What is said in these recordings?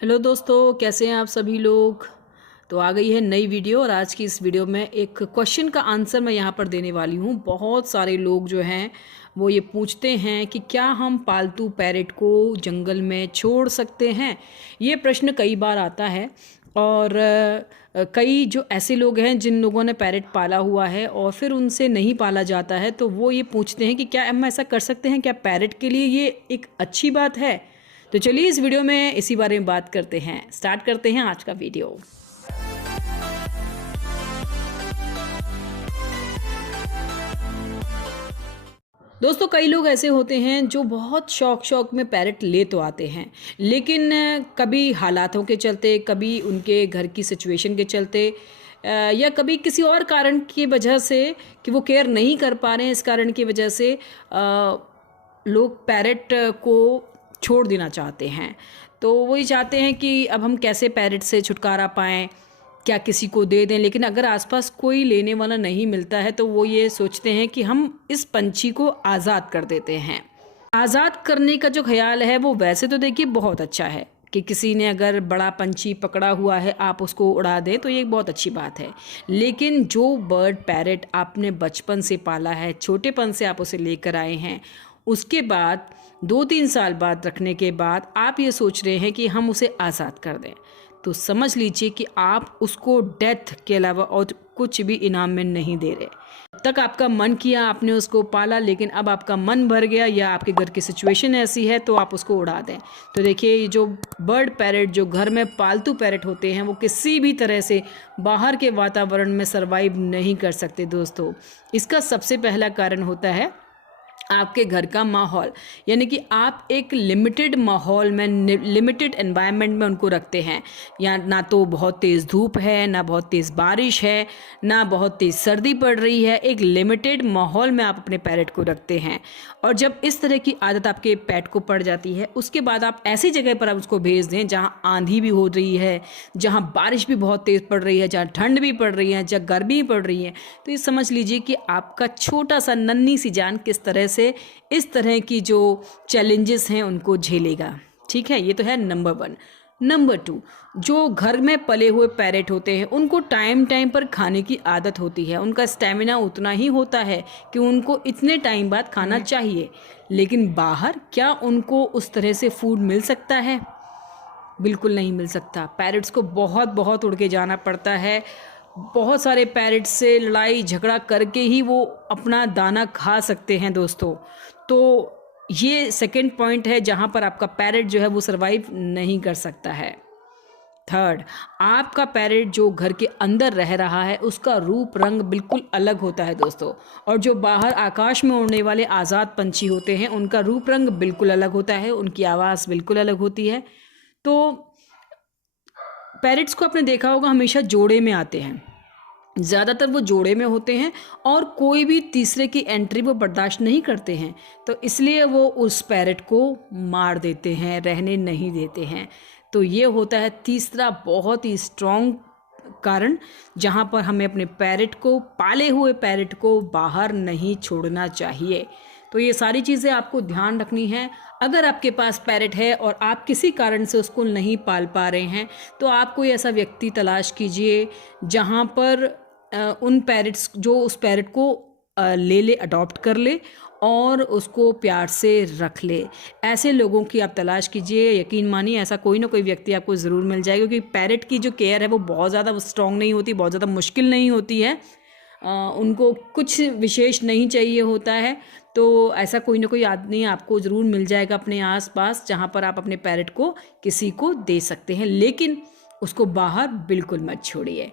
Hello दोस्तों, कैसे हैं आप सभी लोग। तो आ गई है नई वीडियो और आज की इस वीडियो में एक क्वेश्चन का आंसर मैं यहाँ पर देने वाली हूँ। बहुत सारे लोग जो हैं वो ये पूछते हैं कि क्या हम पालतू पैरट को जंगल में छोड़ सकते हैं। ये प्रश्न कई बार आता है और कई जो ऐसे लोग हैं जिन लोगों ने पैरट पाला हुआ है और फिर उनसे नहीं पाला जाता है, तो वो ये पूछते हैं कि क्या हम ऐसा कर सकते हैं, क्या पैरट के लिए ये एक अच्छी बात है। तो चलिए इस वीडियो में इसी बारे में बात करते हैं। स्टार्ट करते हैं आज का वीडियो। दोस्तों, कई लोग ऐसे होते हैं जो बहुत शौक में पैरट ले तो आते हैं, लेकिन कभी हालातों के चलते, कभी उनके घर की सिचुएशन के चलते या कभी किसी और कारण की वजह से कि वो केयर नहीं कर पा रहे हैं, इस कारण की वजह से लोग पैरट को छोड़ देना चाहते हैं। तो वही चाहते हैं कि अब हम कैसे पैरट से छुटकारा पाएँ, क्या किसी को दे दें। लेकिन अगर आसपास कोई लेने वाला नहीं मिलता है तो वो ये सोचते हैं कि हम इस पंछी को आज़ाद कर देते हैं। आज़ाद करने का जो ख्याल है वो वैसे तो देखिए बहुत अच्छा है कि किसी ने अगर बड़ा पंछी पकड़ा हुआ है, आप उसको उड़ा दें, तो ये एक बहुत अच्छी बात है। लेकिन जो बर्ड पैरट आपने बचपन से पाला है, छोटेपन से आप उसे लेकर आए हैं, उसके बाद 2-3 साल बाद रखने के बाद आप ये सोच रहे हैं कि हम उसे आज़ाद कर दें, तो समझ लीजिए कि आप उसको डेथ के अलावा और कुछ भी इनाम में नहीं दे रहे। अब तक आपका मन किया, आपने उसको पाला, लेकिन अब आपका मन भर गया या आपके घर की सिचुएशन ऐसी है तो आप उसको उड़ा दें। तो देखिए, ये जो बर्ड पैरट, जो घर में पालतू पैरट होते हैं, वो किसी भी तरह से बाहर के वातावरण में सर्वाइव नहीं कर सकते दोस्तों। इसका सबसे पहला कारण होता है आपके घर का माहौल, यानी कि आप एक लिमिटेड माहौल में, लिमिटेड एनवायरनमेंट में उनको रखते हैं। या ना तो बहुत तेज़ धूप है, ना बहुत तेज़ बारिश है, ना बहुत तेज़ सर्दी पड़ रही है। एक लिमिटेड माहौल में आप अपने पैरट को रखते हैं। और जब इस तरह की आदत आपके पेट को पड़ जाती है, उसके बाद आप ऐसी जगह पर आप उसको भेज दें जहाँ आंधी भी हो रही है, जहाँ बारिश भी बहुत तेज़ पड़ रही है, जहाँ ठंड भी पड़ रही है, जहाँ गर्मी पड़ रही है, तो ये समझ लीजिए कि आपका छोटा सा नन्ही सी जान किस तरह से इस तरह की जो चैलेंजेस हैं उनको झेलेगा। ठीक है, ये तो है नंबर 1। नंबर 2, जो घर में पले हुए पैरट होते हैं उनको टाइम टाइम पर खाने की आदत होती है। उनका स्टेमिना उतना ही होता है कि उनको इतने टाइम बाद खाना चाहिए। लेकिन बाहर क्या उनको उस तरह से फूड मिल सकता है? बिल्कुल नहीं मिल सकता। पैरट्स को बहुत बहुत उड़ के जाना पड़ता है। बहुत सारे पैरट से लड़ाई झगड़ा करके ही वो अपना दाना खा सकते हैं दोस्तों। तो ये सेकंड पॉइंट है जहाँ पर आपका पैरट जो है वो सर्वाइव नहीं कर सकता है। थर्ड, आपका पैरट जो घर के अंदर रह रहा है उसका रूप रंग बिल्कुल अलग होता है दोस्तों। और जो बाहर आकाश में उड़ने वाले आज़ाद पंछी होते हैं उनका रूप रंग बिल्कुल अलग होता है, उनकी आवाज़ बिल्कुल अलग होती है। तो पैरट्स को आपने देखा होगा हमेशा जोड़े में आते हैं, ज़्यादातर वो जोड़े में होते हैं और कोई भी तीसरे की एंट्री वो बर्दाश्त नहीं करते हैं। तो इसलिए वो उस पैरट को मार देते हैं, रहने नहीं देते हैं। तो ये होता है तीसरा बहुत ही स्ट्रॉन्ग कारण, जहाँ पर हमें अपने पैरट को, पाले हुए पैरट को बाहर नहीं छोड़ना चाहिए। तो ये सारी चीज़ें आपको ध्यान रखनी है। अगर आपके पास पैरट है और आप किसी कारण से उसको नहीं पाल पा रहे हैं, तो आप कोई ऐसा व्यक्ति तलाश कीजिए जहाँ पर उन पैरट्स, जो उस पैरट को ले अडॉप्ट कर ले और उसको प्यार से रख ले। ऐसे लोगों की आप तलाश कीजिए। यकीन मानिए ऐसा कोई ना कोई व्यक्ति आपको ज़रूर मिल जाएगा, क्योंकि पैरट की जो केयर है वो बहुत ज़्यादा स्ट्रॉन्ग नहीं होती, बहुत ज़्यादा मुश्किल नहीं होती है। उनको कुछ विशेष नहीं चाहिए होता है। तो ऐसा कोई ना कोई आदमी आपको ज़रूर मिल जाएगा अपने आसपास जहाँ पर आप अपने पैरट को किसी को दे सकते हैं, लेकिन उसको बाहर बिल्कुल मत छोड़िए।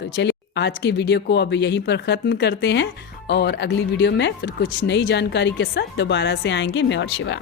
तो चलिए आज की वीडियो को अब यहीं पर ख़त्म करते हैं और अगली वीडियो में फिर कुछ नई जानकारी के साथ दोबारा से आएंगे मैं और शिवा।